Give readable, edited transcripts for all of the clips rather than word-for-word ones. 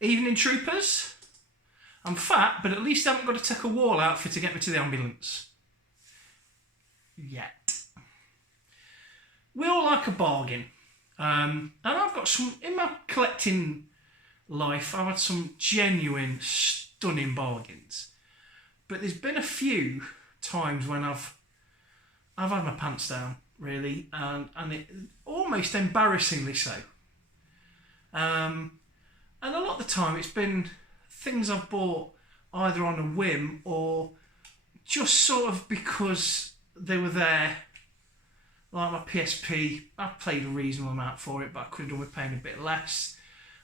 Evening Troopers. I'm fat, but at least I haven't got to take a wall outfit to get me to the ambulance. Yet. We all like a bargain. And I've got some, in my collecting life, I've had some genuine, stunning bargains. But there's been a few times when I've had my pants down, really, and it almost embarrassingly so. And a lot of the time it's been things I've bought either on a whim or just sort of because they were there. Like my PSP, I paid a reasonable amount for it, but I could have done with paying a bit less.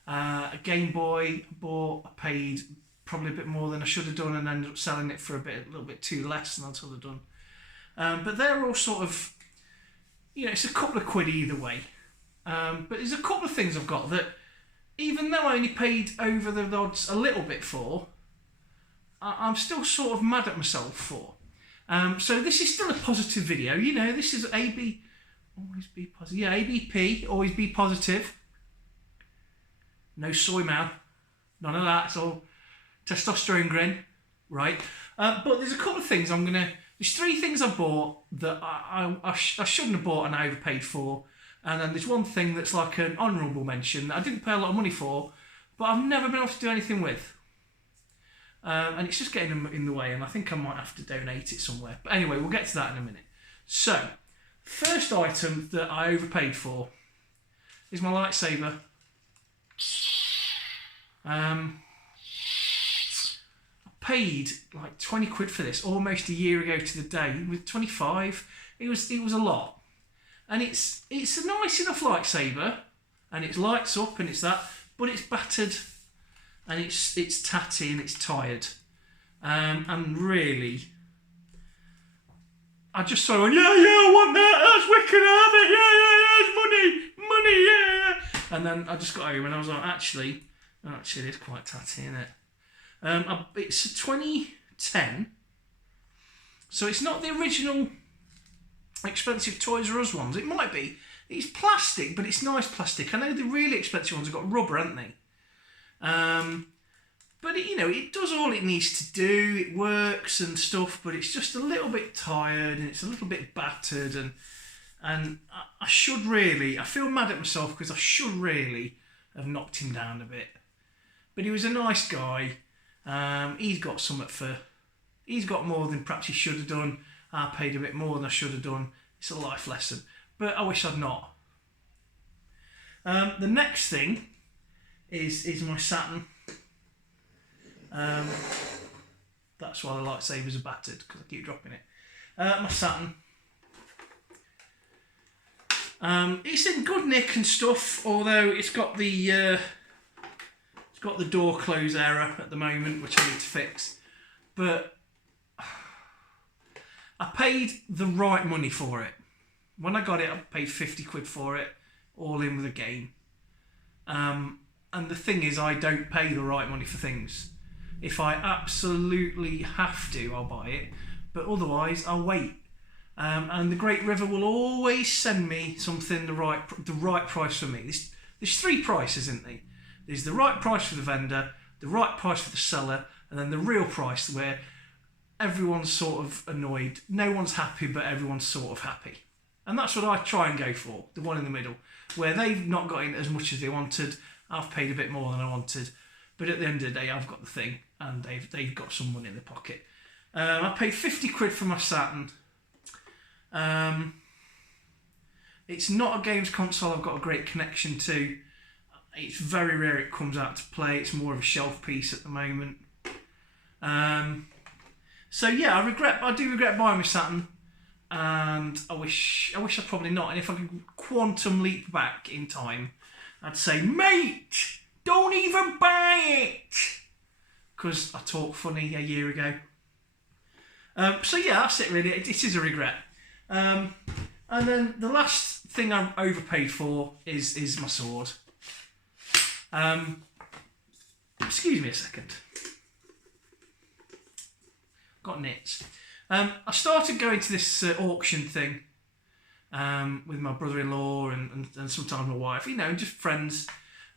A Game Boy I paid probably a bit more than I should have done and ended up selling it for a little bit too less than I should have done. But they're all sort of, it's a couple of quid either way. But there's a couple of things I've got that, even though I only paid over the odds a little bit for, I'm still sort of mad at myself for. So this is still a positive video. This is AB, always be positive. Yeah, ABP, always be positive. No soy man, none of that. It's all testosterone grin, right? But there's a couple of things there's 3 things I bought that I shouldn't have bought and I overpaid for. And then there's one thing that's like an honourable mention that I didn't pay a lot of money for, but I've never been able to do anything with. And it's just getting in the way, and I think I might have to donate it somewhere. But anyway, we'll get to that in a minute. So, first item that I overpaid for is my lightsaber. I paid like 20 quid for this almost a year ago to the day. With 25, it was a lot. And it's a nice enough lightsaber, and it lights up and it's that, but it's battered. And it's tatty and it's tired. And really, I just saw it, I want that, that's wicked, I have it, it's money, yeah. And then I just got home and I was like, actually it's quite tatty, isn't it? It's a 2010, so it's not the original expensive Toys R Us ones. It might be. It's plastic, but it's nice plastic. I know the really expensive ones have got rubber, haven't they? But it does all it needs to do. It works and stuff, but it's just a little bit tired and it's a little bit battered, and I feel mad at myself because I should really have knocked him down a bit. But he was a nice guy. He's got more than perhaps he should have done. I paid a bit more than I should have done. It's a life lesson, but I wish I'd not. The next thing is my Saturn. That's why the lightsabers are battered, because I keep dropping it. My Saturn. It's in good nick and stuff, although it's got the door close error at the moment, which I need to fix. But I paid the right money for it. When I got it, I paid 50 quid for it, all in with a game. And the thing is, I don't pay the right money for things. If I absolutely have to, I'll buy it. But otherwise, I'll wait. And the Great River will always send me something the right price for me. There's 3 prices, isn't there? There's the right price for the vendor, the right price for the seller, and then the real price where everyone's sort of annoyed. No one's happy, but everyone's sort of happy. And that's what I try and go for, the one in the middle, where they've not got in as much as they wanted. I've paid a bit more than I wanted, but at the end of the day, I've got the thing, and they've got some money in their pocket. I paid 50 quid for my Saturn. It's not a games console I've got a great connection to. It's very rare it comes out to play. It's more of a shelf piece at the moment. So yeah, I do regret buying my Saturn, and I wish I'd probably not. And if I could quantum leap back in time, I'd say, mate, don't even buy it, because I talked funny a year ago. So yeah, that's it really. It is a regret. And then the last thing I overpaid for is my sword. Excuse me a second. Got nits. I started going to this auction thing with my brother-in-law and sometimes my wife, just friends.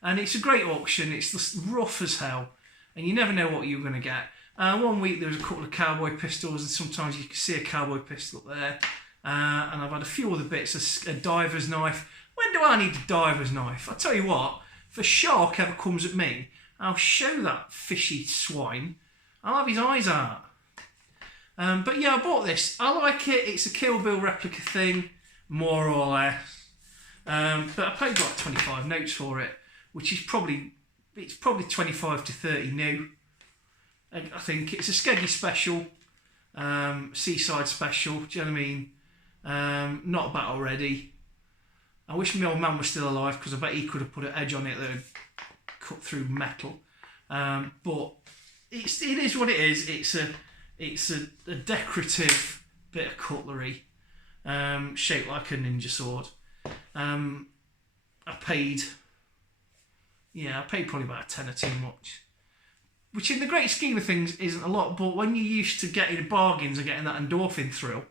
And it's a great auction. It's just rough as hell, and you never know what you're going to get. One week there was a couple of cowboy pistols, and sometimes you can see a cowboy pistol up there. And I've had a few other bits, a diver's knife. When do I need a diver's knife? I'll tell you what, if a shark ever comes at me, I'll show that fishy swine. I'll have his eyes out. But yeah, I bought this. I like it. It's a Kill Bill replica thing, more or less. But I paid like 25 notes for it, which is probably 25 to 30 new. I think it's a Skeggy special, Seaside special. Do you know what I mean? Not battle ready. I wish my old man was still alive, because I bet he could have put an edge on it that would cut through metal. But it is what it is. It's a decorative bit of cutlery, shaped like a ninja sword. I paid probably about a tenner too much, which in the great scheme of things isn't a lot, but when you're used to getting bargains and getting that endorphin thrill,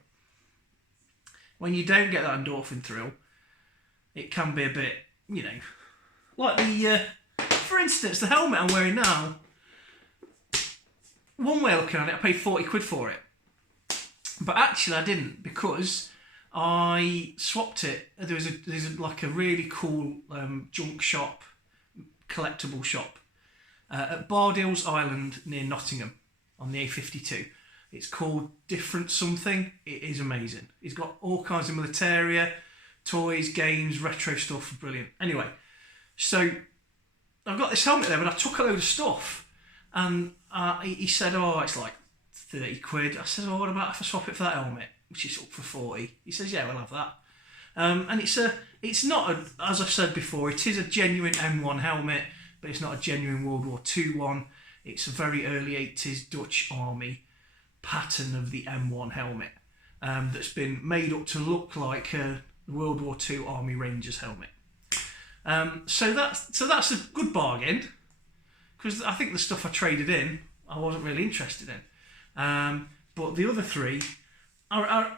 when you don't get that endorphin thrill, it can be a bit, like for instance, the helmet I'm wearing now. One way of looking at it, I paid 40 quid for it, but actually I didn't, because I swapped it. There's like a really cool junk shop, collectible shop at Bardales Island near Nottingham on the A52. It's called Different Something. It is amazing. It's got all kinds of militaria, toys, games, retro stuff. Brilliant. Anyway, so I've got this helmet there, but I took a load of stuff, and he said, "Oh, it's like 30 quid." I said, "Oh, what about if I swap it for that helmet, which is up for 40? He says, "Yeah, we'll have that." And it's not as I've said before, it is a genuine M1 helmet, but it's not a genuine World War II one. It's a very early 80s Dutch Army pattern of the M1 helmet that's been made up to look like a World War II Army Rangers helmet. So that's a good bargain, because I think the stuff I traded in I wasn't really interested in. But the other three, I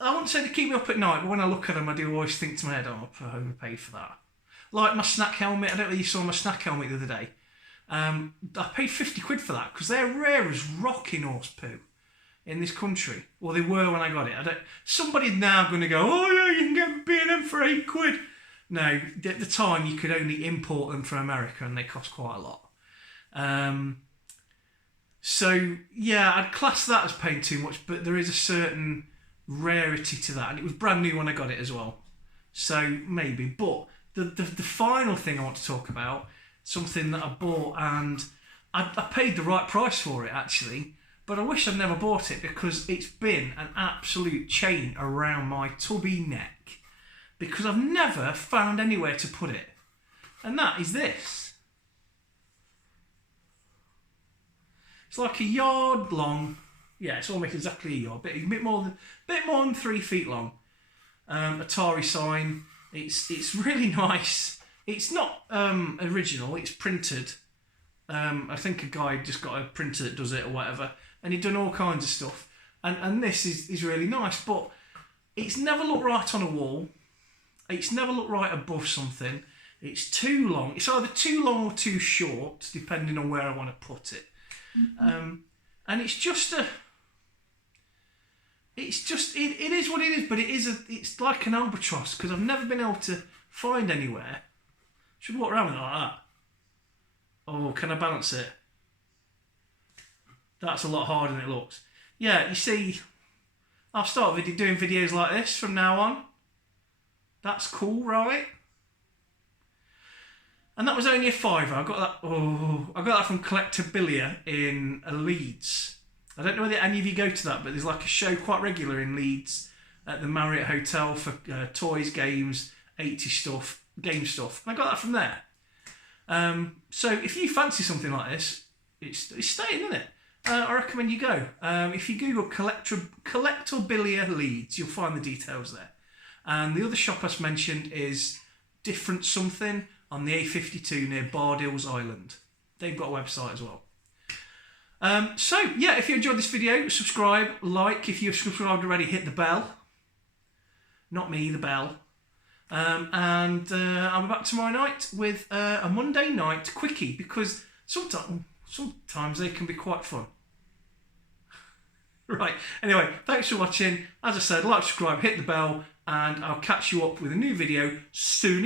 wouldn't say they keep me up at night, but when I look at them, I do always think to my head, "Oh, I overpaid for that." Like my snack helmet. I don't know if you saw my snack helmet the other day. I paid 50 quid for that, because they're rare as rocking horse poo in this country. Well, they were when I got it. Somebody's now going to go, "Oh yeah, you can get B&M for 8 quid. No, at the time you could only import them from America, and they cost quite a lot. So yeah, I'd class that as paying too much, but there is a certain rarity to that, and it was brand new when I got it as well. So maybe, but the final thing I want to talk about, something that I bought, and I paid the right price for it actually, but I wish I'd never bought it, because it's been an absolute chain around my tubby neck, because I've never found anywhere to put it, and that is this. It's like a yard long. Yeah, it's almost exactly a yard, bit more than 3 feet long. Atari sign. It's really nice. It's not original. It's printed. I think a guy just got a printer that does it or whatever, and he'd done all kinds of stuff. And this is really nice, but it's never looked right on a wall. It's never looked right above something. It's too long. It's either too long or too short, depending on where I want to put it. Mm-hmm. And it's just it is what it is, but it's like an albatross, because I've never been able to find anywhere. Should walk around with it like that. Oh, can I balance it? That's a lot harder than it looks. Yeah, you see, I'll start doing videos like this from now on. That's cool, right? And that was only a £5. I got that from Collectabilia in Leeds. I don't know whether any of you go to that, but there's like a show quite regular in Leeds at the Marriott Hotel for toys, games, 80 stuff, game stuff. And I got that from there. So if you fancy something like this, it's staying, isn't it? I recommend you go. If you Google Collectabilia Leeds, you'll find the details there. And the other shop I mentioned is Different Something on the A52 near Bardales Island. They've got a website as well. So yeah, if you enjoyed this video, subscribe, like. If you've subscribed already, hit the bell. Not me, the bell. And I'll be back tomorrow night with a Monday night quickie, because sometimes they can be quite fun. Right, anyway, thanks for watching. As I said, like, subscribe, hit the bell, and I'll catch you up with a new video soon.